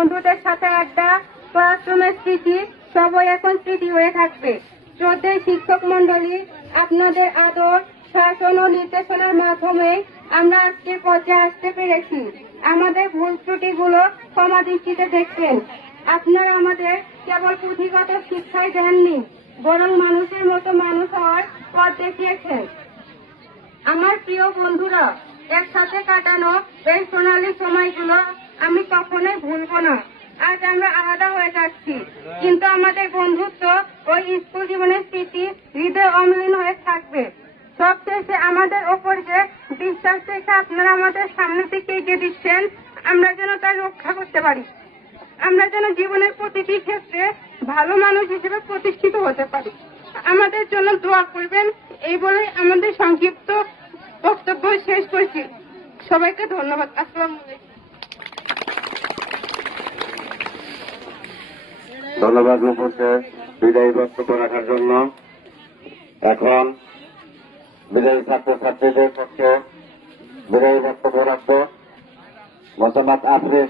বন্ধুদের সাথে আড্ডা, ক্লাসরুমের স্মৃতি সবই এখন স্মৃতি হয়ে থাকবে। শ্রদ্ধেয় শিক্ষক মন্ডলী, আপনাদের আদর, শাসন ও নির্দেশনার মাধ্যমে আমরা আজকের পর্যায়ে আসতে পেরেছি। আমাদের ভুল ত্রুটিগুলো ক্ষমা দৃষ্টিতে দেখবেন। আপনারা আমাদের কেবল পুঁথিগত শিক্ষাই দেননি, বরং মানুষের মতো মানুষ হওয়ার পথ দেখিয়েছেন। আমার প্রিয় বন্ধুরা, একসাথে কাটানো এই সোনালী সময়গুলো আমি কখনোই ভুলব না। আজ আমরা আলাদা হয়ে যাচ্ছি, কিন্তু আমাদের বন্ধুত্ব ওই স্কুল জীবনের স্মৃতি হৃদয় অমলিন হয়ে থাকবে। সবশেষে আমাদের ওপর যে বিশ্বাস রেখে আপনারা আমাদের সামনে থেকে এগিয়ে দিচ্ছেন, আমরা যেন তা রক্ষা করতে পারি। আমরা যেন জীবনের প্রতিটি ক্ষেত্রে ভালো মানুষ হিসেবে প্রতিষ্ঠিত হতে পারি। আমাদের জন্য দোয়া করবেন, এই বলে আমাদের সংক্ষিপ্ত বক্তব্য শেষ করছি। সবাইকে ধন্যবাদ। আসসালামু আলাইকুম। ধন্যবাদ রূপকে বিদায়ী বক্তব্য রাখার জন্য। এখন বিদায়ী ছাত্রছাত্রীদের পক্ষে বিদায়ী বক্তব্য রাখব মোসাম্মদ আফরিন।